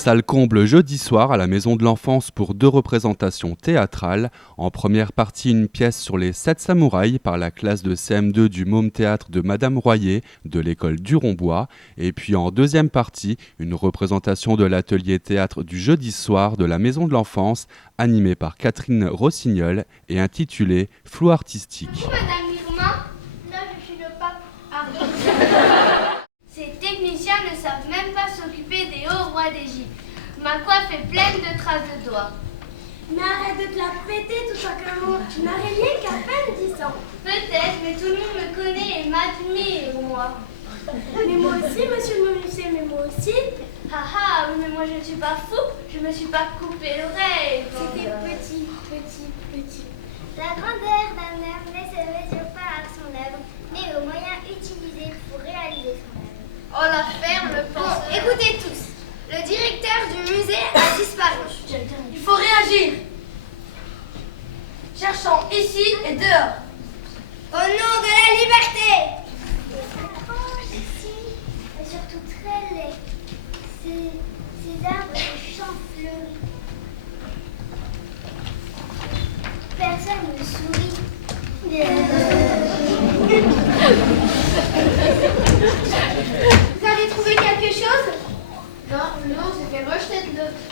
Salle comble jeudi soir à la Maison de l'Enfance pour 2 représentations théâtrales. En première partie, une pièce sur les 7 samouraïs par la classe de CM2 du Môme Théâtre de Madame Royer de l'école du Rombois. Et puis en deuxième partie, une représentation de l'atelier théâtre du jeudi soir de la Maison de l'Enfance, animée par Catherine Rossignol et intitulée Flou artistique. Bonjour Madame Irma. Non, je suis le pape. Ah. Ces techniciens ne savent même pas s'occuper des hauts rois d'Égypte. Ma coiffe est pleine de traces de doigts. Mais arrête de te la péter tout simplement. Tu n'as rien qu'à peine 10 ans. Peut-être, mais tout le monde me connaît et m'admire, moi. Mais moi aussi, monsieur le menuisier, mais moi aussi. Ah ah, oui, mais moi je ne suis pas fou. Je me suis pas coupé l'oreille. C'était petit. La grandeur d'un œuvre ne se mesure pas à son œuvre, mais aux moyens utilisés pour réaliser son œuvre. Oh la ferme, le Bon, penseur. écoutez tous. Le directeur du musée a disparu. Il faut réagir. Cherchons ici et dehors. Au nom de la liberté. C'est étrange ici, et surtout très laid. Ces arbres de champs fleuris. Personne ne sourit. Vous avez trouvé quelque chose? Non, j'ai fait rejeter de l'autre.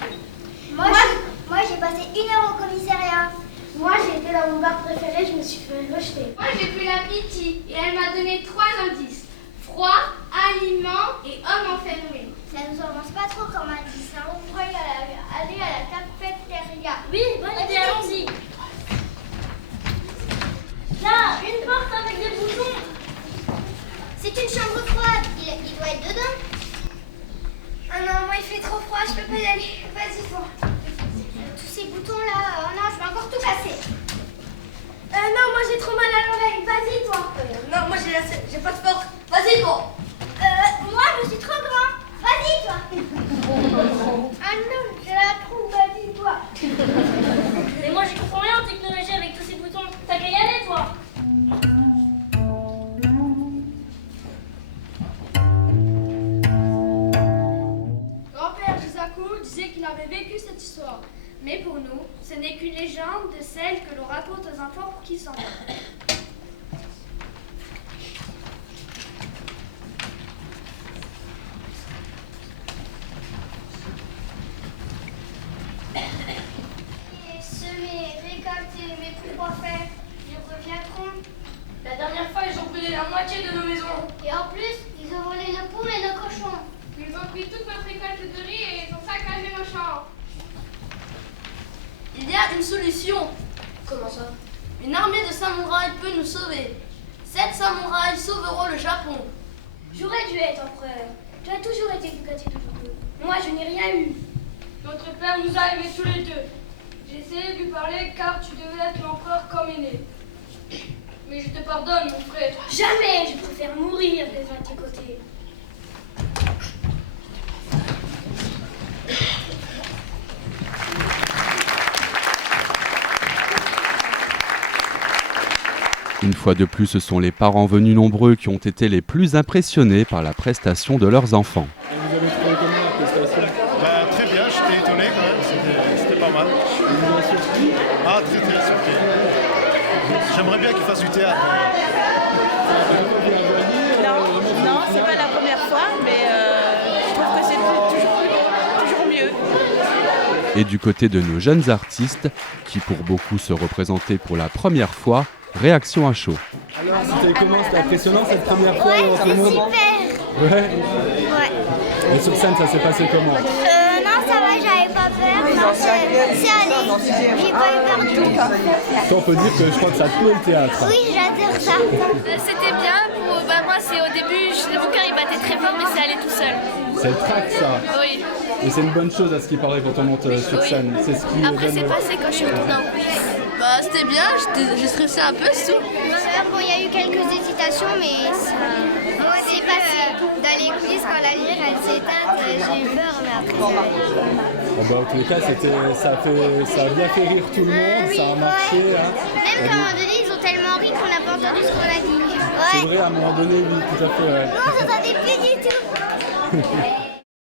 Moi, j'ai passé 1 heure au commissariat. Moi, j'ai été dans mon bar préféré, je me suis fait rejeter. Moi j'ai pris la Piti et elle m'a donné 3 indices. Froid, aliment et homme enfermé. Ça nous avance pas trop comme indice, hein. On pourrait aller à la cafétéria. Oui, bonne idée, allons-y. Là, une porte avec des boutons. C'est une chambre froide, il doit être dedans. Ah non, moi il fait trop froid, je peux pas y aller. Vas-y, toi. Tous ces boutons là, oh non, je vais encore tout casser. Non, moi j'ai trop mal à l'oreille, vas-y toi. Non, moi j'ai pas de force. Vas-y, toi. Moi je suis trop grand. Vas-y toi. Ah non, j'ai la troupe, vas-y toi. Mais moi j'y comprends rien en technologie avec tous ces boutons. T'as qu'à y aller toi. Grand-père Jisaku disait qu'il avait vécu cette histoire. Mais pour nous, ce n'est qu'une légende de celle que l'on raconte aux enfants pour qu'ils s'en vont. Semer, récolter, mais pourquoi faire? Ils reviendront. La dernière fois, ils ont brûlé la moitié de nos maisons. Et en plus, ils ont volé nos poules et nos cochons. Ils ont pris toute notre récolte de riz et ils ont saccagé nos champs. Il y a une solution. Comment ça? Une armée de samouraïs peut nous sauver. 7 samouraïs sauveront le Japon. J'aurais dû être empereur. Tu as toujours été du côté de vous. Moi je n'ai rien eu. Notre père nous a aimés tous les deux. J'ai essayé de lui parler car tu devais être l'empereur comme aîné. Mais je te pardonne, mon frère. Jamais je préfère mourir que d'être à tes côtés. Une fois de plus, ce sont les parents venus nombreux qui ont été les plus impressionnés par la prestation de leurs enfants. Vous avez trouvé comment la prestation? Très bien, j'étais étonné quand même, c'était pas mal. Vous avez surpris? Ah, très très surpris. J'aimerais bien qu'il fasse du théâtre. Non, c'est pas la première fois, mais je trouve que c'est toujours mieux. Et du côté de nos jeunes artistes, qui pour beaucoup se représentaient pour la première fois, réaction à chaud. Alors, c'était comment? C'était impressionnant cette première fois Ouais, devant tout le c'est monde? super. Ouais. Ouais. Et sur scène, ça s'est passé comment? Non, ça va, j'avais pas peur. Non, c'est allé. J'ai pas eu peur du tout. Toi, on peut dire que je crois que ça te plaît le théâtre. Oui, j'adore ça. C'était bien. Moi, c'est au début, mon cœur il battait très fort, mais c'est allé tout seul. C'est le trac, ça. Oui. Et c'est une bonne chose à ce qui paraît quand on monte sur scène. C'est ce qui Après, c'est donne- passé quand je suis retournée en coulisses. Bah, c'était bien, j'ai stressé un peu, c'est tout. Bon, il y a eu quelques hésitations, mais c'est passé. Dans les coulisses, quand la lumière elle s'est éteinte, j'ai eu peur, mais après ça allait. Oh bah, en tous les cas, ça a bien fait rire tout le monde, ça a marché. Hein. Même qu'à un moment donné, ils ont tellement ri qu'on n'a pas entendu ce qu'on a dit. C'est vrai, à un moment donné, oui, tout à fait. Ouais. Non, j'entendais plus du tout.